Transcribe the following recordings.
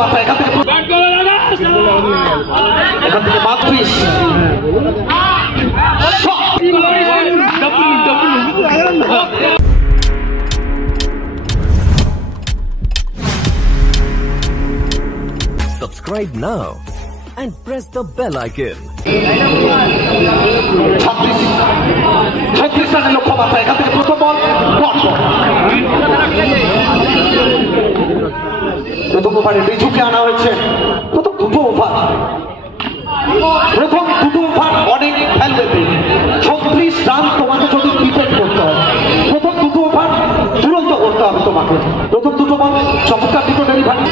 মাথা এখান থেকে মাত্রিশ Subscribe now and press the bell icon. 36 রানের লক্ষ্য মাথা এখান থেকে প্রথম বল প্রথম ওভারে রিজুকে আনা হয়েছে। প্রথম দুটো ওভার অনেক ফেলবে 36 রান তোমাকে যদি ডিফেন্ড করতে হবে। প্রথম দুটো ওভার তুরন্ত করতে হবে তোমাকে। প্রথম দুটো বল চমৎকার দুটো ডেলিভারি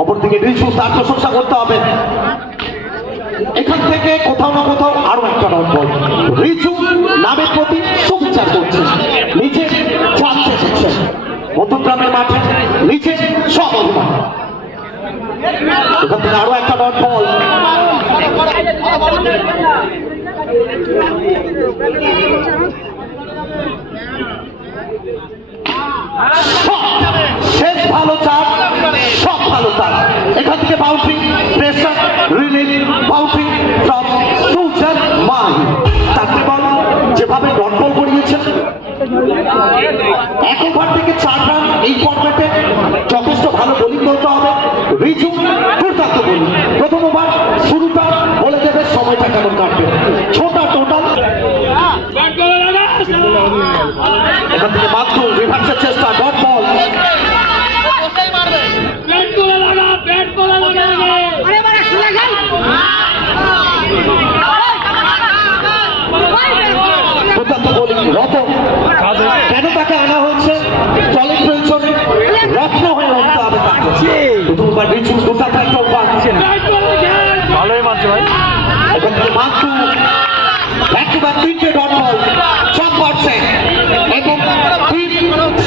অপরদিকে রিজু তার প্রশংসা করতে হবে। এখান থেকে কোথাও না কোথাও আরো একটা রান বল রিজু নামের প্রতি সুবিচার করছে, নিচে চাচ্ছে শিখছে মধ্যগ্রামের মাঠে নিচে সব অভিমান। এখান থেকে আরো একটা রান বল শেষ ভালো চার, সব ভালো চার। এখান থেকে boundary pressure release boundary from Sujon Mahi. তাকে বল যেভাবে ডট বল করিয়েছেন 1 ওভার থেকে 4 রান এই ফরম্যাটে যথেষ্ট ভালো বোলিং করতে হবে। রিজু দুর্দান্ত বোলিং। প্রথম ওভার শুরুটা বলে দেবে সময়টা কেমন কাটবে। ছোটা টোটাল এখান থেকে মাত্র রিভার্সের চেষ্টা ডট বল দুর্দান্ত বোলিং রতন। কেন তাকে আনা হয়েছে? দলের প্রয়োজনে রত্ন হয়ে উঠতে হবে তাকে। প্রথম ওভার রিজু দুর্দান্ত একটা ওভার ভালোই মারছে ভাই। এখান থেকে মাত্র ব্যাক টু ব্যাক 3টে ডট বল সব করছে এবং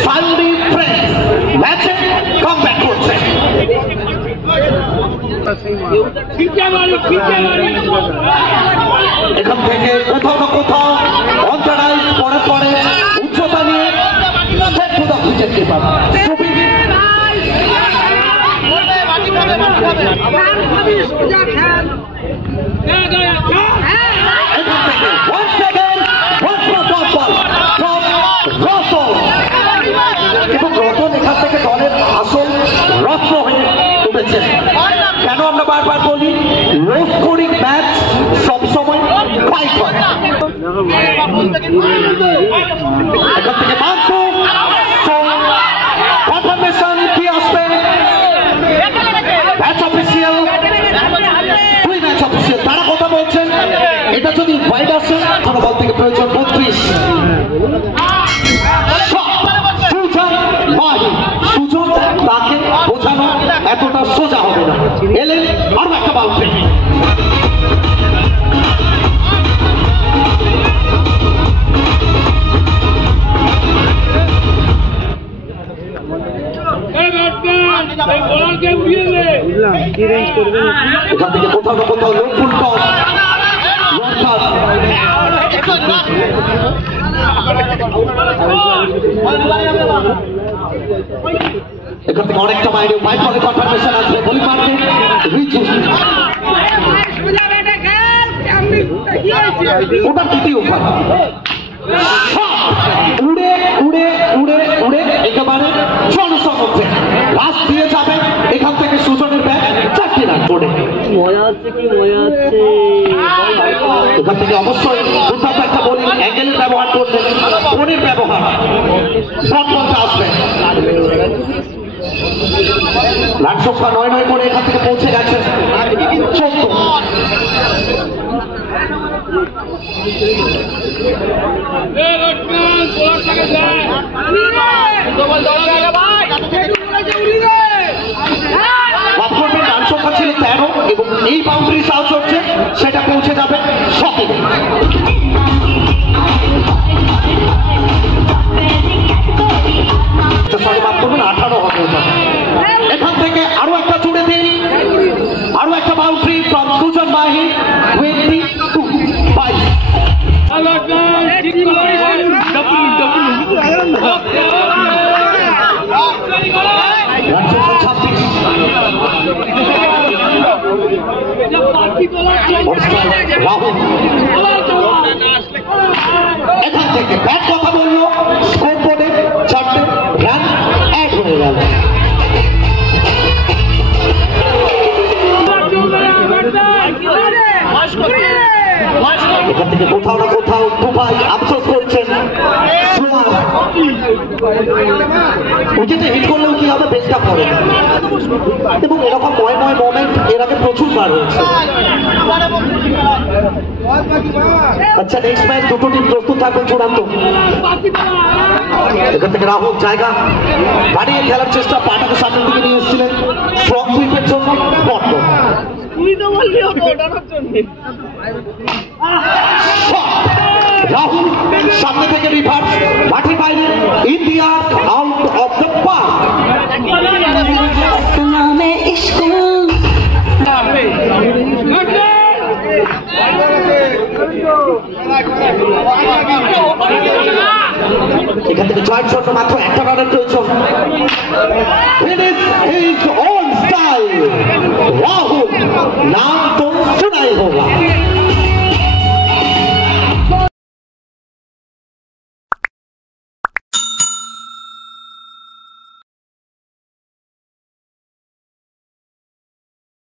ফাইনালি ফ্রেন্ড ম্যাচে কামব্যাক করছে। এখান থেকে কোথাও না কোথাও অন্তরাইজ পরে পরে উচ্চতা নিয়ে উইকেট কিপার এবং রতন এখান থেকে দলের আসল রত্ন হয়ে উঠেছে। কেন আমরা বারবার বলি লো স্কোরিং ম্যাচ সবসময় ফাইট হয়। এখান থেকে মাত্র কনফার্মেশন কি আসবে ম্যাচ অফিসিয়াল, দুই ম্যাচ অফিসিয়াল তারা কথা বলছেন এটা যদি ওয়াইড আসে কোনো বল থেকে প্রয়োজন 32। সুযোগ তাকে বোঝানো এতটা সোজা হবে না। এলেন আরো একটা বাউন্ডারি এখান থেকে কোথাও না কোথাও লোকফুল টস এখান থেকে অনেকটা বাইরে বাইক করে কনফার্মেশন আসবে বলি মারবে রিজু। ওটা দ্বিতীয় ওভার উড়ে উড়ে উড়ে উড়ে একেবারে জনসমক্ষে লাস্ট দিয়ে যাবে। এখান থেকে সুজনের ব্যাট 4টে রান করে মজা হচ্ছে কি মজা হচ্ছে। এখান থেকে অবশ্যই দুর্দান্ত একটা বোলিং অ্যাঙ্গেলের ব্যবহার করলেন, ফোনের ব্যবহার বলটা আসবে। রান সংখ্যা 9 করে এখান থেকে পৌঁছে গেছে 14। রান সংখ্যা ছিল 13 এবং এই বাউন্ডারি সাহায্য হচ্ছে সেটা পৌঁছে যাবে 17। সরি মাফ করবেন 18 হবে ওটা। এখান থেকে আরো একটা জুড়ে দিন, আরো একটা বাউন্ডারি ফ্রম সুজন মাহি 22। রাহুল এখান থেকে ব্যাট কথা বললো, স্কোর বোর্ডে 4টে রান অ্যাড হয়ে গেল। এখান থেকে কোথাও না কোথাও দুবাই আফসোস করছেন। উইকেটে হিট করলেও কি হবে, বেশটা পড়ে এবং এরকম ময় মোমেন্ট এর আগে প্রচুর বার হয়েছে। আচ্ছা, নেক্সট ম্যাচ দুটো টিম প্রস্তুত থাকবেন চূড়ান্ত। এখান থেকে রাহুল জায়গা বাড়িয়ে খেলার চেষ্টা, পাটাকে সামনের দিকে নিয়ে এসেছিলেন স্ট্রং সুইপের জন্য। বড্ড রাহুল সামনে থেকে রিভার্স, মাঠের বাইরে, India out of the park. এখান থেকে জয়ের জন্য মাত্র একটা রানের প্রয়োজন। It is his own style. Rahul নাম তো শোনাই হোগা।